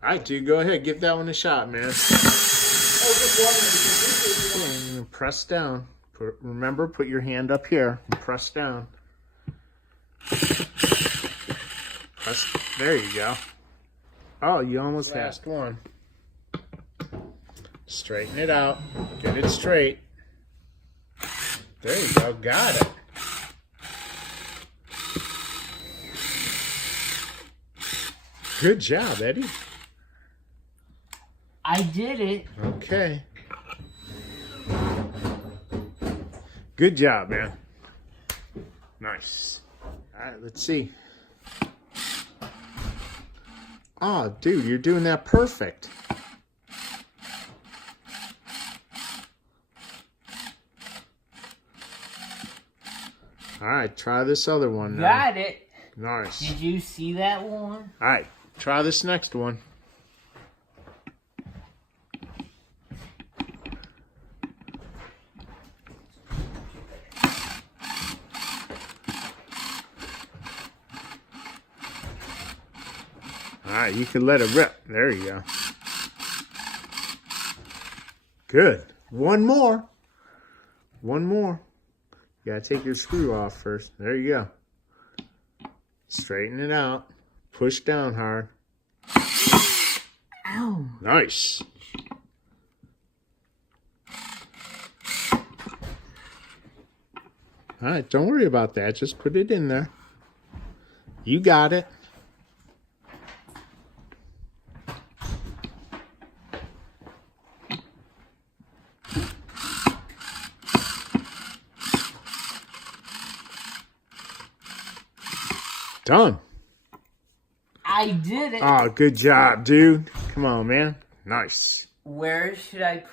All right, dude, go ahead. Give that one a shot, man. Oh, just one minute, because And press down. Remember, put your hand up here and press down. There you go. Oh, you almost had last one. Straighten it out. Get it straight. There you go. Got it. Good job, Eddie. I did it. Okay. Good job, man. Nice. All right, let's see. Oh, dude, you're doing that perfect. All right, try this other one now. Got it. Nice. Did you see that one? All right, try this next one. All right, you can let it rip. There you go. Good. One more. One more. You gotta take your screw off first. There you go. Straighten it out. Push down hard. Ow. Nice. All right, don't worry about that. Just put it in there. You got it. Done. I did it. Oh, good job, dude. Come on, man. Nice. Where should I put